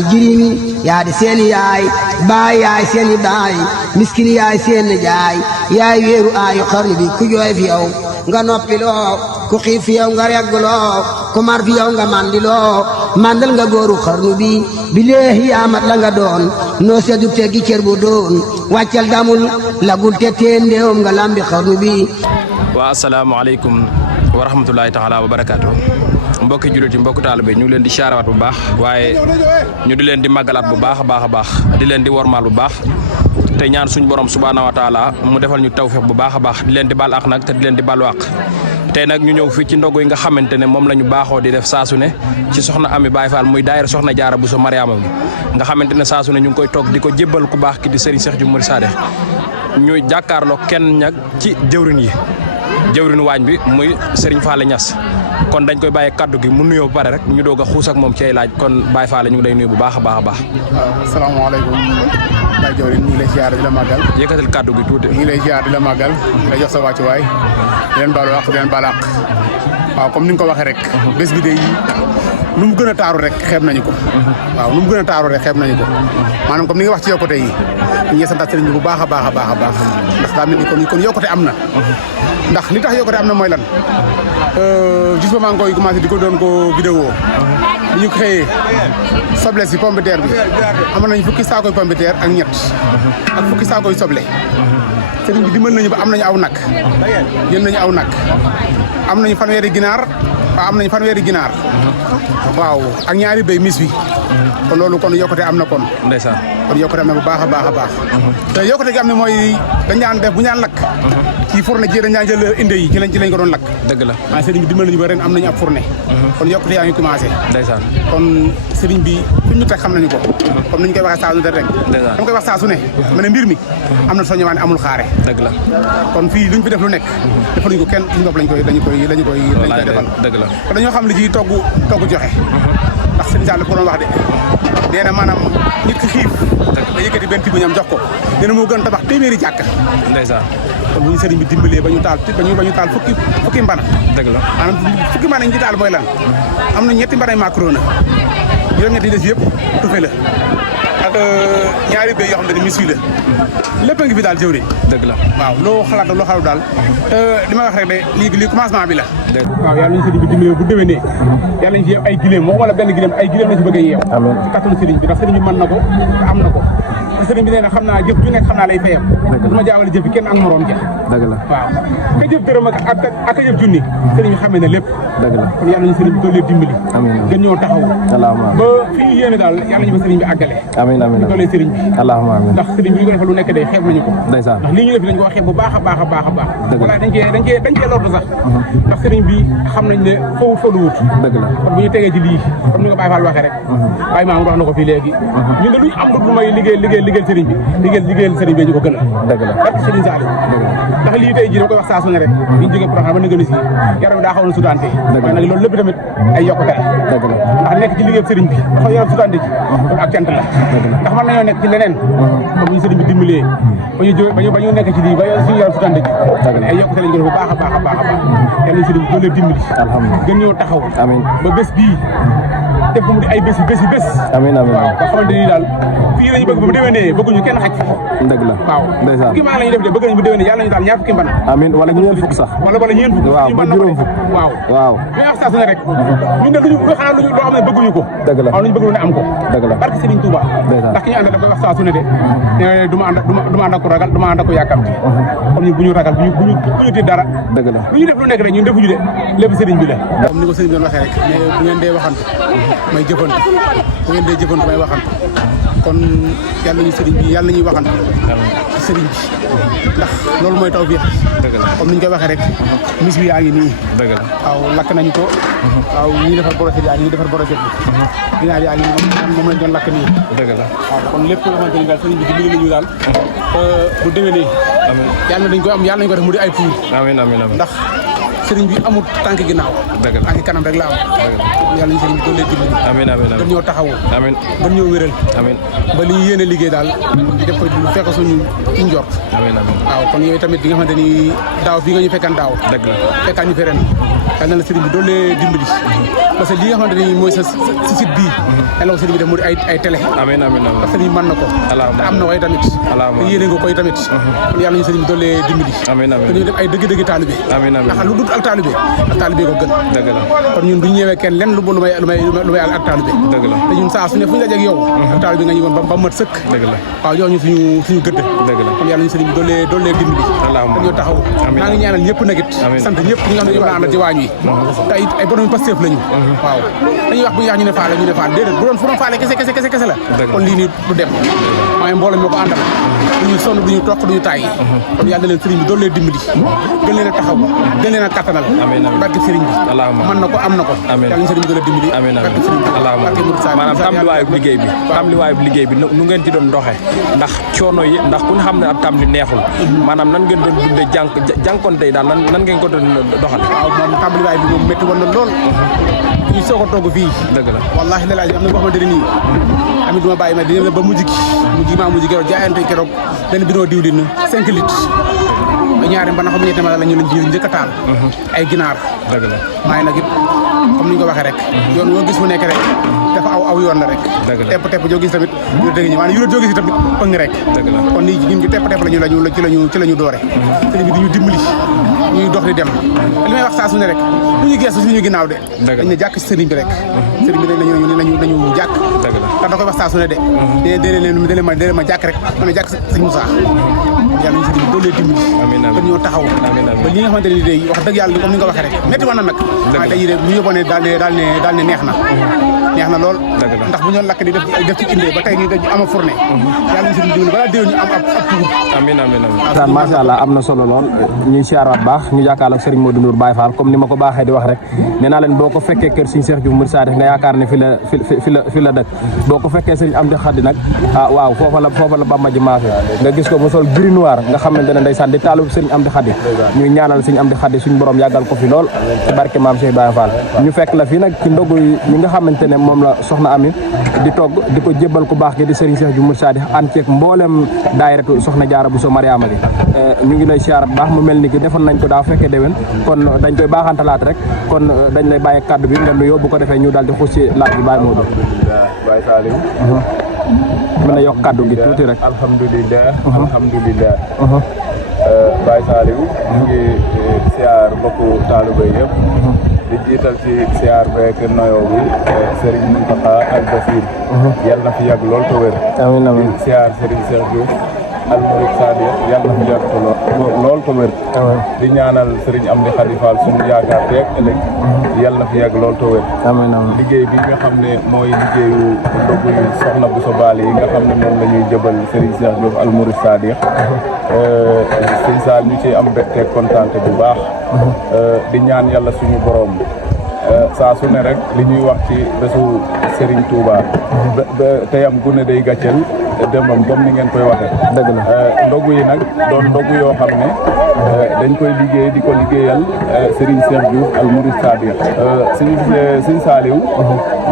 di jirimi yaa di seeni yaay baay yaay seeni baay miskin yaay seen jaay yaay weeru aayu xarnu bi ku jooy fi yow nga noppiloo ku xiif fi yow nga regguloo ku mar fi yow nga mandiloo mandal nga góoru xarnu bi bileehi yaa mat la nga doon noo seddu teggi cër bu doon wàccal damul lagul te teen ndeewum nga lambi xarnu bi. waa asalaamaaleykum wa rahmatulahi taala wa barakaatu mbokki jullit yi mbokki taalibe ñu ngi leen di siyaarawaat bu baax waaye ñu di leen di màggalaat bu baax a baax a baax di leen di wormaal bu baax te ñaan suñu borom subhaanahu wa taala mu defal ñu tawfeex bu baax a baax di leen di baal ak nag te di leen di baal wàq tey nag ñu ñëw fii ci ndogu yi nga xamante ne moom la ñu baaxoo di def saasu ne ci soxna Ami Baye Fall muy daayira soxna Jaara Buso Mariama bi nga xamante ne saasu ne ñu ngi koy toog di ko jébbal ku baax ki di Serigne Cheikh Diouf Mouride Sadikh ñu jàkkaarloo kenn ñag ci jëwrin yi jëwrin waañ bi muy Serigne Fall Niass kon dañ koy bàyyi kaddu gi mu nuyoo ba pare rek ñu doog a xuus ak moom ci ay laaj kon Baye Fall ñu ngi lay nuyu bu baax a baax a baax. waaw asalaamaaleykum Baye Jawrin ñu ngi lay ziar di la màggal. yëkkatal kaddu gi tuuti. ñu ngi lay ziar di la màggal di la jox sa wàccuwaay di leen baalu àq di leen baal àq waaw comme ni nga ko waxee rek bés bi de nu mu gën a taaru rek xeeb nañu ko. waaw nu mu gën a taaru rek xeeb nañu ko maanaam comme ni nga wax ci yokkute yi ñu ngi santaat sëriñ bi bu baax a baax a baax a baax ndax daa mel ni kon yokkute am na. ndax li tax yokkute am na mooy lan juste ba maa ngi koy commencé di ko doon ko vidéo bi ñu xëyee soble si pomme de terre bi am nañ fukki saakoy pomme de terre ak ñett ak fukki saakoy soble sëriñ bi dimbal nañu ba am nañu aw nag jël nañu aw nag am nañu fanweeri ginaar waaw am nañu fanweeri ginaar waaw ak ñaari béy mis bi kon loolu kon yokkute am na kon ndeysaan kon yokkute am na bu baax a baax a baax te yokkute gi am ne mooy dañ daan def bu ñaan lakk ci fourne ji dañ daan jël inde yi ci lañ ko doon lakk dëgg la waaye sëriñ bi dimbal nañu ba ren am nañu ab fourne kon yokkute yaa ngi commencé ndeysaan kon sëriñ bi fi ñu teg xam nañu ko comme ni ñu koy waxee saa su ne rek dama koy wax saa su ne ma ne mbir mi am na soññe waane amul xaare dëgg la kon fii luñ fi def lu nekk defaluñu ko kenn suñu bopp lañ koy defal dëgg la kon dañoo xam li ci togg joxe ndax sëriñ Sall ko doon wax de nee na maanaam nit ki xiif da yëkkati benn tibb ñam jox ko nee na moo gën tabax téeméeri jàkka ndeysaan kon bu ñu sëriñ bi dimbalee ba ñu taal fukki mbana dëgg la maanaam fukki mbana ñu ci taal mooy lan am na ñetti mbanay macro na juróom-ñetti des yëpp tufe la ak ñaari béy yoo xam ne misui la lépp a ngi fi daal jëwriñ dëgg la waaw loo xalaat loo xalaat daal li ma wax rek de lii commencement bi la waaw yàlla nañu sëriñ bi dimbalee bu déwénee yàlla nañu ci yeew ay giléem waxuma la benn giléem ay giléem lañu ci bëgg a yeew ci kattanu sëriñ bi ndax sëriñ bi mën na ko te am na ko te sëriñ bi nee na xam naa jëf ju nekk xam naa lay fayam du ma jaawale jëf bi kenn ak moroom ja dëgg la waaw ka jëf dërëm ak ka jëf junni sëriñ bi xamee na lépp dëgg la kon yàlla nañu sëriñ bi doolee dimbali gën ñoo taxaw ba fi ñu yéene daal yàlla nañu fa sëriñ bi àggale amiin doolee sëriñ bi allahumma amiin ndax sëriñ bi ñu ko defal lu nekk day xeeb nañu ko ndax lii ñu def dañ ko xeeb bu baax a baax a baax a baax wala dañ cee lortu sax ndax sëriñ bi xam nañ ne fawut fa lu wut dëgg la kon bu ñu tegee ci lii comme ni ko Baye Fall waxee rek Baye Maam wax na ko fii léegi ñun de luñ am lu may liggéeyal sëriñ bi liggéeyal sëriñ bi ñu ko gën a dëgg la barke sëriñ Saliou ndax lii tey jii dama koy wax saa su ne rek ñu jógee programme ba na gën a si yaram bi daa xawoon sutante waaye nag loolu lépp tamit ay yokkute la dëgg la ndax nekk ci liggéeyal sëriñ bi dafa yaram sutante ji kon ak cant la ndax mën nañoo nekk ci leneen comme bu ñu sëriñ bi dimbalee ba ñu nekk ci lii ba suñu yaram sutante ji ay yokkute lañ ko def bu baax a baax a baax a baax yàlla sëriñ bi doon leen dimbali gën ñoo taxaw ba bés bii def ko mu di ay bés amiin amiin ba xamante ni daal fii lañu bëgg ba mu déwénee bëgguñu kenn xaj fa dëgg la waaw fukki maa lañu def de bëgg nañu bu déwénee yàlla nañu daal ñaar fukki mbana amiin wala ñeent fukk sax wala ñeent fukk waaw ba juróom fukk waaw ñu wax saa su ne rek ñun de luñu loo xam ne bëgguñu ko dëgg la waaw luñu bëgg lu ne am ko dëgg la barke Serigne Touba ndax ki ñu ànd da koy wax saa su ne de du ma ànd ak ko ragal du ma ànd ak ko yàkkamti comme ñun bu ñu ragal bu ñu tiit dara dëgg la lu ñu def lu nekk rek ñun defuñu de lépp Serigne bi la comme ni ko Serigne doon waxee rek mais bu ngeen dee waxantu may jëfantu bu ngeen dee jëfantu may waxantu kon yàlla nañu sëriñ bi yàlla nañuy waxantu ci sëriñ bi ndax loolu mooy taw bi comme ni ñu koy waxee rek mis bi yaa ngi nii dëgg la waaw lakk nañu ko waaw ñi defar brochette yaa ngi defar brochette bi ginaar yaa ngi moom lañ doon lakk nii dëgg la waaw kon lépp nga xamante ni daal sëriñ bi dimbali nañu daal bu déwénee yàlla dañ koy am yàlla nañu ko def mu di ay pour amiin ndax sëriñ bi amul tànk ginnaaw tànk kanam rek la am yàlla ñu sëriñ bi doon leen dimbali amiin gën ñoo taxawu amiin gën ñoo wéral amiin ba li ñu yéene liggéey daal di def ko du fekk suñu njort amiin waaw kon yooyu tamit di nga xamante ni daaw fii nga ñu fekkan daaw dëgg la fekkaan ñu fi ren yal na la sëriñ bi doole dimbali parce que li nga xamante ni mooy sa site bii yàlla ko sëriñ bi def mu di ay télé amiin amiin amiin parce que sëriñ mën na ko te am na way tamit te yéene nga koy tamit kon yàlla ñu sëriñ bi doole dimbali amiin amiin te ñu def ay dëgg-dëgg taalibe ndax lu dul ak taalibe ko gën dëgg la kon ñun duñ ñëwee kenn lenn lu may ak taalibe dëgg la te ñun saa su ne fu ñu dajeeg yow ak taalibe nga ñëwoon ba mat sëkk dëgg la waaw jox ñu suñu gëdd dëgg la kon yàlla ñu sëriñ bi doole dimbali dañoo taxaw maa ngi ñaanal ñëpp nag it sant ñëpp ñi nga xam ne ñoom la àndal ci waañ wi te ay borom Pastef lañu waaw dañuy wax bu ñu wax ñu ne faale déedéet bu doon fu doon faale kese la kon lii nii du dem waaye mbooloo mi ko àndal duñu sonn duñu toq duñu tàyyi kon yàlla na leen sëriñ bi doole dimbali gën leen a taxaw gën leen a kattanal barke sëriñ bi mën na ko am na ko yàlla na sëriñ bi doole dimbali barke sëriñ bi barke Mouride Sall maanaam tàmbaliwaayu liggéey bi nu ngeen ci doon doxee ndax coono yi ndax ku ñu xam ne ab tàmbali neexul maanaam nan ngeen doon dundee jànkonte yi daal nan ngeen ko doon doxal waaw moom tàmbaliwaay bi moom métti woon na lool ñu soog a togg fii dëgg la wallaahi la laaj am na boo xamante ne nii amit duma bàyyi ma dina ba mujj keroog jaayante keroog benn bidon diwlin 5 litres ñaari mbana xam ñetti ma la ñu leen ji njëkk a taal ay ginaar dëgg la maay nag it comme ni ñu ko waxee rek yoon woo gis fu nekk rek dafa aw yoon la rek tepp joo gis tamit ñu dëgg ñi maanaam yu joo gis tamit pëng rek kon nii ñun ci tepp ci la ñu doore sëriñ bi di ñu dimbali ñuy dox di dem li may wax saa su ne rek bu ñu geesu suñu ginnaaw de dañ ne jàkk ci sëriñ bi rek sëriñ bi nañu jàkk ndax da koy wax saa su ne de dee ma jàkk rek ma ne jàkk sëñ Moussa yàlla ñu sëriñ bi doolee dimbali kon ñoo taxaw ba li nga xamante ne day wax dëgg yàlla comme ni nga waxee rek métti woon na nag waaye tey de bu ñu yóbboo ne daal ne neex na lool ndax bu ñu lakk di def ci indee ba tey ñu dañu am a fourné yàlla ñu sëriñ dimbali balaa déwén ñu am ab tuur amiin macha allah am na solo lool ñuy siyaaraat baax ñu jàkkaarloo ak Serigne Modou Ndour Baye Fall comme ni ma ko baaxee di wax rek nee naa leen boo ko fekkee kër Serigne Cheikh Diouf Mouride Sadikh nga yaakaar ne fi la dëkk boo ko fekkee Serigne Amdi Khady nag waaw foofa la Bamba ji maafe nga gis ko mu sol gris noir nga xamante ne ndeysaan di taalu Serigne Amdi Khady ñuy ñaanal Serigne Amdi Khady suñu borom yàggal ko fi lool ci barke maam Cheikh Baye Fall ñu fekk la fii nag ci ndogu yi ñi nga xamante ne moom la soxna Ami di togg di ko jébbal ku baax gi di Serigne Cheikh Diouf Mouride Sadikh ànd ceeg mboolem daayiratu soxna Jaara Bousso Mariama gi ñu ngi lay siyaar baax mu mel ni ki defoon nañ ko daa fekkee déwén kon dañ koy baaxantalaat rek kon dañ lay bàyyi kaddu bi nga nuyoo bu ko defee ñu daal di xuus ci laaj bi Baye Modou Baye Salim mën a yokk kaddu gi tuuti rek alhamdulilah Baye Salim ñu ngi siyaar mbokku taalibe yëpp di jiital ci siyaar beek noyoo bi Serigne Mountakha ak Bassir yal na fi yàgg lool te wér amiin siyaar Serigne Cheikh Diouf al Mouride Sadikh yàlla na fi yàgg lool te wér di ñaanal Serigne Amdi Khady Fall suñu yaakaar teeg ëllëg yàlla na fi yàgg lool te wér liggéey bi nga xam ne mooy liggéeyu ndogu yu soxna Bousso Bally yi nga xam ne moom la ñuy jëbal Serigne Cheikh Diouf al Mouride Sadikh sëñ Sall ñu ciy am mbégte kontaante bu baax di ñaan yàlla suñu borom saa su ne rek li ñuy wax ci bésu Serigne Touba teyam gune day gàcceel démbam comme ni ngeen koy waxee dëgg la ndogu yi nag doon ndogu yoo xam ne dañ koy liggéey di ko liggéeyal Serigne Cheikh Diouf al Mouride Sadikh Sëñ Saliou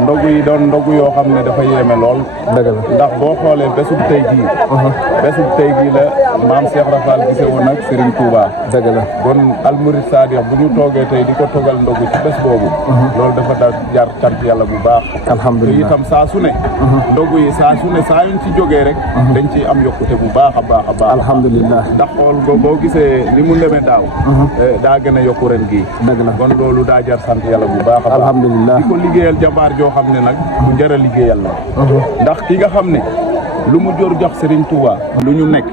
ndogu yi doon ndogu yoo xam ne dafa yéeme lool dëgg la ndax boo xoolee bésub tey gii la maam Cheikh Rafal gise woon ak Serigne Touba dëgg la kon al Mouride Sadikh bu ñu toogee tey di ko togal ndogu ci bés boobu loolu dafa da jar cant yàlla bu baax alhamdulilah te itam saa su ne ndogu yi saa yuñ ci jógee rek dañ ciy am yokkute bu baax a baax alhamdulilah ndax xool boo gisee li mu demee daaw daa gën a yokku ren gii dëgg la kon loolu daa jar sant yàlla bu baax a baax alhamdulilah di ko liggéeyal jabaar joo xam ne nag bu jar a liggéeyal la ndax ki nga xam ne lu mu jor jox Serigne Touba lu ñu nekk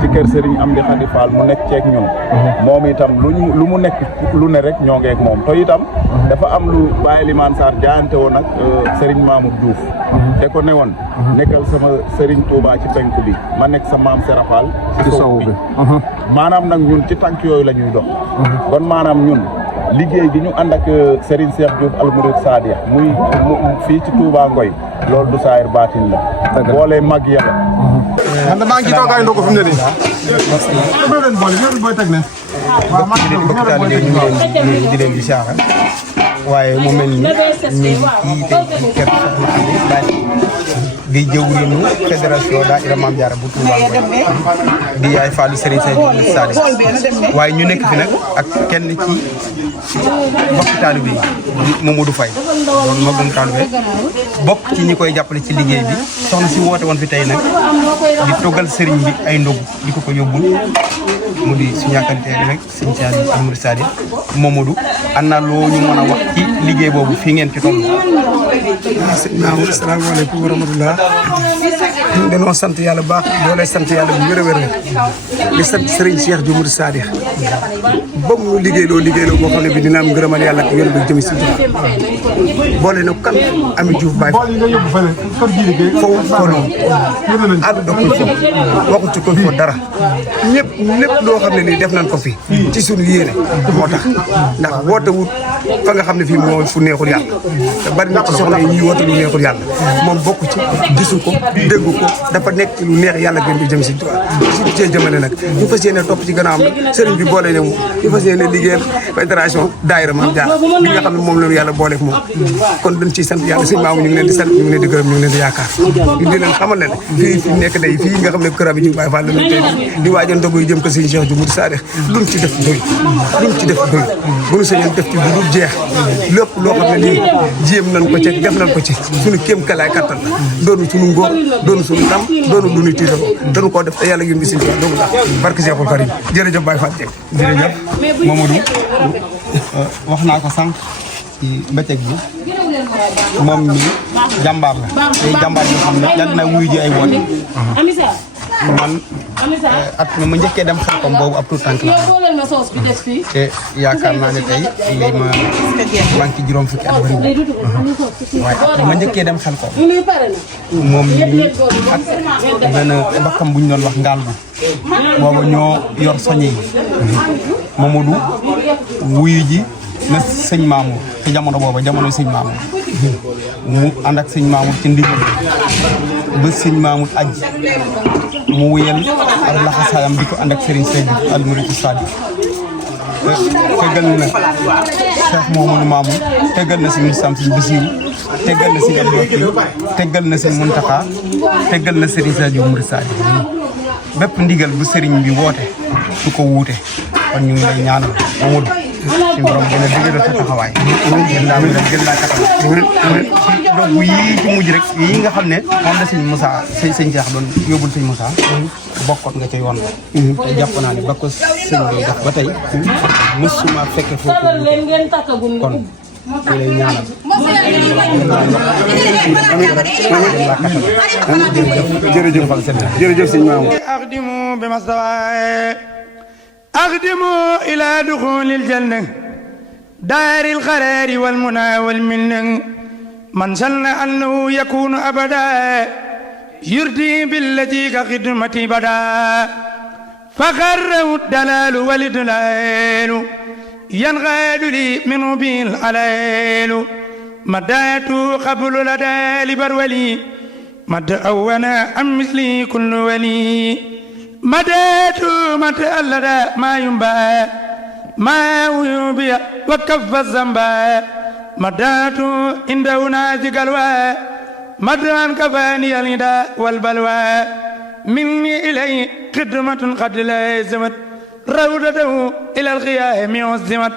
ci kër Serigne Amdi Khady Fall mu nekk ceeg ñun moom itam lu mu nekk lu ne rek ñoo ngeek moom to itam dafa am lu Baye Limane Sarr jaayante woon ak Serigne Mamour Diouf te ko ne woon nekkal sama Serigne Touba ci penk bi ma nekk sa maam Serap Fall ci sow bi maanaam nag ñun ci tànk yooyu la ñuy dox kon maanaam ñun liggéey gi ñu ànd ak Serigne Cheikh Diouf al Mouride Sadikh muy fii ci Touba Ngoy loolu du saayir baatin la boolee mag yàlla man maa ngi ci toogaay ndogu fi mu ne nii booy teg ne waaw maa ngi bokk taal ñu ngi di leen di saara waaye mu mel ni ñu ngi kii tey ci kër di jëwriñu fédération daayira Maam Jaara bu Touba Ngoye di yaay Fallou Serigne Seye Mouride Sadi waaye ñu nekk fi nag ak kenn ci bokk taalibe bi Mamadou Faye doon magum taalibe bokk ci ñi koy jàppale ci liggéey bi soxna si woote woon fi tey nag di toggal sëriñ bi ay ndogu di ko yóbbul mu di suñu yaakaar rek sëñ Sadi Mouride Sadi Mamadou ana loo ñu mën a wax ci liggéey boobu fii ngeen ci toll. asalaamaaleykum wa rahmatulah dañoo sant yàlla baax doole sant yàlla bu wér a wér di sant Serigne Cheikh Diouf Mouride Sadi ba mu liggéeyloo boo xam ne bi dina am ngërëmal yàlla ak yéen a jëm si boole na kan Ami Diouf Baye foofu fooloo àddu doxul foofu waxu ci ko fo dara lépp loo xam ne nii def nañ ko fi ci suñu yéene moo tax ndax woote wut fa nga xam ne fii moo fu neexul yàlla te bari na ci soxna yi ñuy woote lu neexul yàlla moom bokk ci gisu ko déggu ko dafa nekk ci lu neex yàlla gën di jëm si tuwa suñu cee jëmale nag ñu fas yéene topp ci gannaawam nag sëriñ bi boole ne moom ñu fas yéene liggéeyal fédération daayira Maam Jaara bi nga xam ne moom lañu yàlla booleeg moom kon dañ ciy sant yàlla sëñ maamu ñu ngi leen di sant ñu ngi leen di gërëm ñu ngi leen di yaakaar ñu di leen xamal leen fii fi nekk day fii nga xam ne këram yi ñu Baye Fall lañu tey di waajoon ndogu yi jëm ko sëñ Cheikh Diouf Mouride Sadi luñ ci def doy bu ñu sañoon def ci bu dul jeex lépp loo xam ne nii jéem nañ ko ci def nañ ko ci suñu kéem kalaay kattan la doonu suñu ngóor doonu suñu ndam doonu lu ñuy tiital dañu koo def te yàlla yéen bi sëñ Tuubaa doogu la barke Cheikhul Karim jërëjëf Baye Fall jërëjëf Mamadou wax naa ko sànq ci bëccëg bi moom mi jàmbaar la tey jàmbaar yoo xam ne yàgg na wuyu ji ay woote man at ma njëkkee dem Xelkom boobu ab tuut tànk la te yaakaar naa ne tey lii maa ngi ci juróom fukki at bëri waaye at ma njëkkee dem Xelkom moom mi ak benn mbakkam bu ñu doon wax ngaal bi booba ñoo yor soñe yi Mamadou wuyu ji na sëñ Mamour ci jamono booba jamono sëñ Mamour mu ànd ak sëñ Mamour ci ndigal ba sëñ Mamour aji mu wuyal ak laxasaayam di ko ànd ak Serigne Seye Al Mouride Sadi tegal na Cheikh Mouhamadou Mamour tegal na sëñ Sam sëñ Bassirou tegal na sëñ Abdou tegal na sëñ Mountakha tegal na Serigne Seye Mouride Sadi bépp ndigal bu Serigne bi woote su ko wuute kon ñu ngi lay ñaanal Mamadou suñu borom gën a dëgëral sa taxawaay gën laa wéral gën laa kattan ci dogu yii ci mujj rek yii nga xam ne moom la sëñ Moussa sëñ Cheikh doon yóbbul sëñ Moussa bokkoon nga ca yoon ba te jàpp naa ne ba ko sëñ bi def ba tey mosuma fekke foofu kon ñu lay ñaanal jërëjëf sëñ Mamour أخدموا بمصطفى أخدموا إلى دخول الجنة دار القرار والمنى والمنة من سن أنه يكون أبدا يرضي بالتي كخدمتي بدا فخره الدلال والدلال ينغاد لي منه بالحلال مدات قبل لدى لبرولي مد أونا أم مثلي كل ولي مدات مد لدى ما ينبى ما يبيع وكف الزنبى مدات عنده نازق الوى مدران كفاني النداء والبلوى مني إليه خدمة قد لازمت روضته إلى الخيام عزمت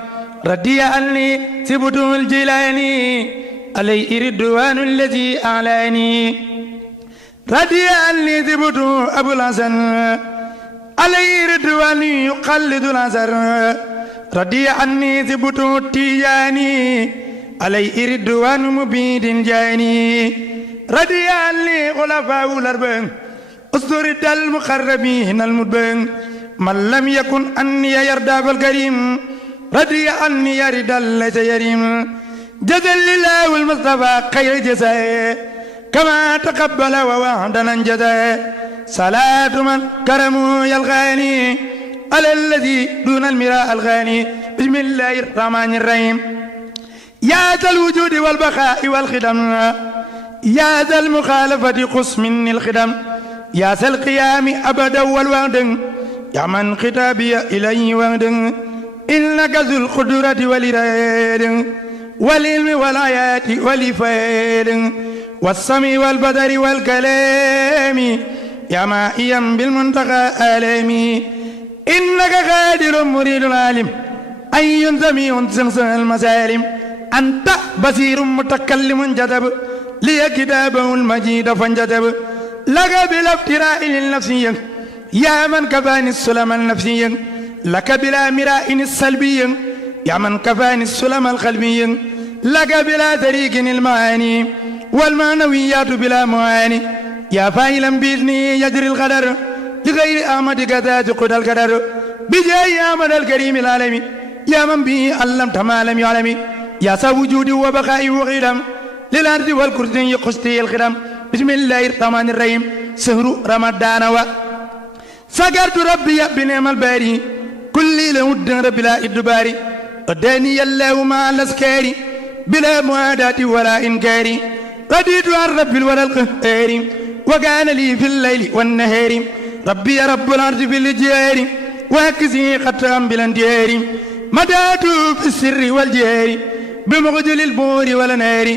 ردي عني سبت الجيلاني عليه رضوان الذي أعلاني ردي عني سبت أبو الحسن عليه رضوان يقلد الأثر ردي عني سبت التياني عليه رضوان مبيد جاني ردي عني خلفاء الأربع أسطورة المقربين المدبن من لم يكن أني يرضى بالكريم رضي عني يرضى ليس يريم جزا لله المصطفى خير جزاء كما تقبل ووعدنا جزاء صلاة من كرمه يلغاني على الذي دون المراء الغاني بسم الله الرحمن الرحيم يا ذا الوجود والبقاء والخدم يا ذا المخالفة قص مني الخدم يا ذا القيام أبدا والوعد يا من خطابي إليه وعد إنك ذو القدرة والإرادة والعلم والآيات والإفادة والسمع والبدر والكلام يا مائيا بالمنتقى آلامي إنك قادر مريد العالم أي سميع سمسم المسالم أنت بصير متكلم جذب لي كتابه المجيد فانجذب لك بالافتراء للنفسي يا من كفاني السلم النفسي لك بلا مراء السلبي يا من كفاني السلم القلبي لك بلا طريق المعاني والمعنويات بلا معاني يا فاعلا بإذني يجري القدر لغير أحمد كذات قد القدر بجاي أحمد الكريم العالمي يا من به علمت ما لم يعلم يا سوجود وبقاء وغيرم للأرض والكرسي قسطي الخدم بسم الله الرحمن الرحيم سهر رمضان سكرت ربي بنعم الباري كل له الدهر بلا إدباري وداني الله مع الأسكاري بلا معاداة ولا إنكار رضيت عن رب الورى القهار وكان لي في الليل والنهار ربي رب الأرض في الجهار وهكذا خطام بالانتهار مدات في السر والجهار بمغجل البور والنار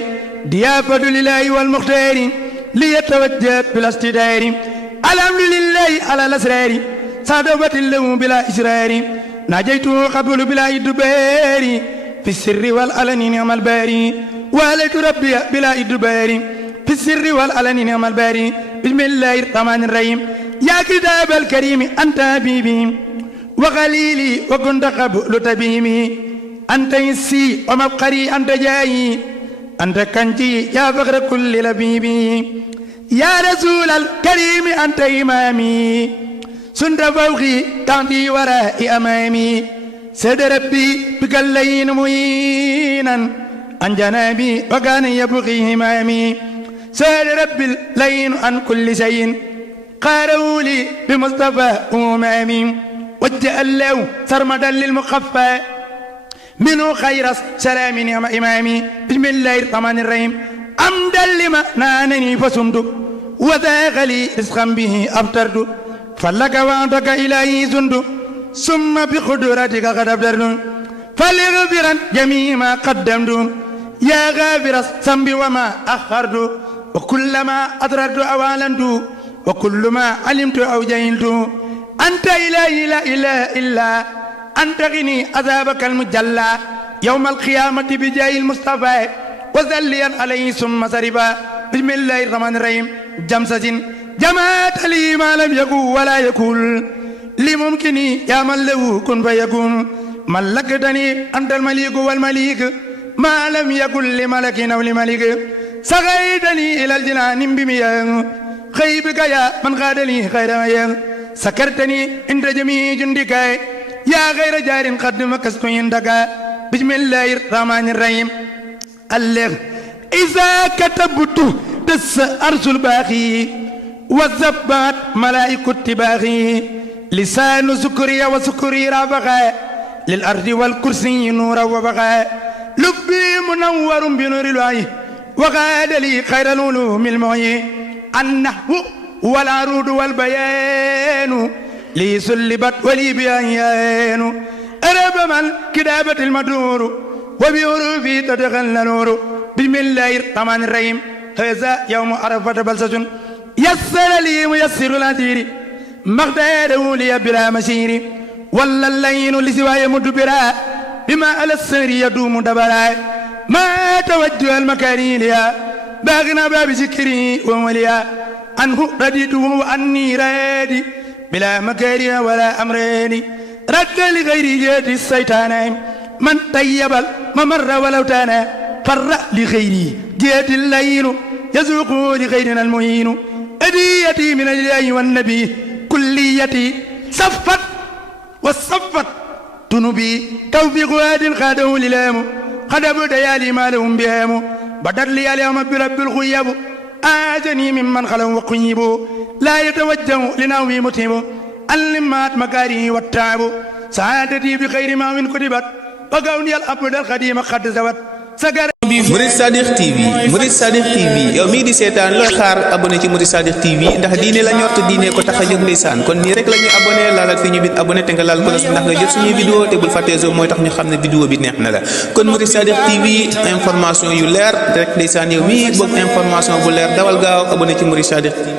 ضيافة لله والمختار ليتوجه بالاستدار الحمد لله على الأسرار صادوة له بلا إسرار ناجيته قبل بلا إدبار في السر والعلن نعم الباري واليت ربي بلا إدبار في السر والعلن نعم الباري بسم الله الرحمن الرحيم يا كتاب الكريم أنت حبيبي وخليلي وكنت قبل تبيمي أنت يسي ومبقري أنت جاي أنت كنجي يا فخر كل لبيبي يا رسول الكريم أنت إمامي سند فوقي تانتي وراء أمامي سد ربي بك اللين معينا عن جنابي وكان يبغي همامي سد ربي اللين عن كل شيء قاروا لي بمصطفى أمامي وجه له سرمدا للمخفى منه خير سلام يا إمامي بسم الله الرحمن الرحيم أمدا لما نانني فسمت وذاق لي رزقا به أبترت فلك وعدك إلهي زند ثم بقدرتك قد أبدرت فليغفرا جميع ما قدمت يا غافر الذنب وما أخرت وكلما أضررت أو أعلنت وكل ما علمت أو جهلت أنت إلهي لا إله إلا أنت غني عذابك المجلى يوم القيامة بجاه المصطفى وذليا عليه ثم سربا بسم الله الرحمن الرحيم جمسة جمعت لي ما لم يكن ولا يكون لممكني يا من له كن فيكون ملكتني أنت المليك والمليك ما لم يكن لملك أو لملك سقيتني إلى الجنان بمياه خيبك يا من غاد لي خير مياه سكرتني عند جميع جندك يا غير جار قد مكست عندك بسم الله الرحمن الرحيم الله إذا كتبت دس أرسل الباقي وزبات ملائكة باغي لسان سكري وسكري رافقا للأرض والكرسي نورا وبقى لبي منور بنور الوعي وغاد لي خير العلوم المعي النحو والعروض والبيان لي سلبت ولي بيان أرب من كتابة المدور وبحروفي تدخل نور بسم الله الرحمن الرحيم هذا يوم عرفة بلسة يسر لي ميسر الأثير مقداره لي بلا مسير ولا اللين لسواي مدبرا بما على السر يدوم دبرا ما توجه المكارين ليا باغنا باب ذكري وموليا عنه رديته وأني رادي بلا مكارين ولا أمرين رد لغير جد الشيطان من طيب الممر ولو تانا فر لغيري جد اللين يزوق لغيرنا المهين أديتي من الله والنبي كليتي صفت والصفت تنبي توفيق واد خاده للام خدب ديالي ما لهم بهام بدر لي اليوم برب الخيب آجني ممن خلوا وقيبوا لا يتوجه لنوي متيب اللمات مكاره والتعب سعادتي بخير ما من كتبت وقوني الأبد القديم قد زوت Murid Sadikh TV Murid Sadikh TV yow mii di seetaan looy xaar abonné ci Murid Sadikh TV ndax diine la ñor te diine ko tax a jóg ndeysaan kon nii rek la ñuy abonné laalal fi ñu bind abonné te nga laal ko ndax nga jot suñuy vidéo te bul fàttee zo mooy tax ñu xam ne vidéo bi neex na la kon Murid Sadikh TV information yu leer rek ndeysaan yow mii bëgg information bu leer dawal gaaw abonné ci Murid Sadikh TV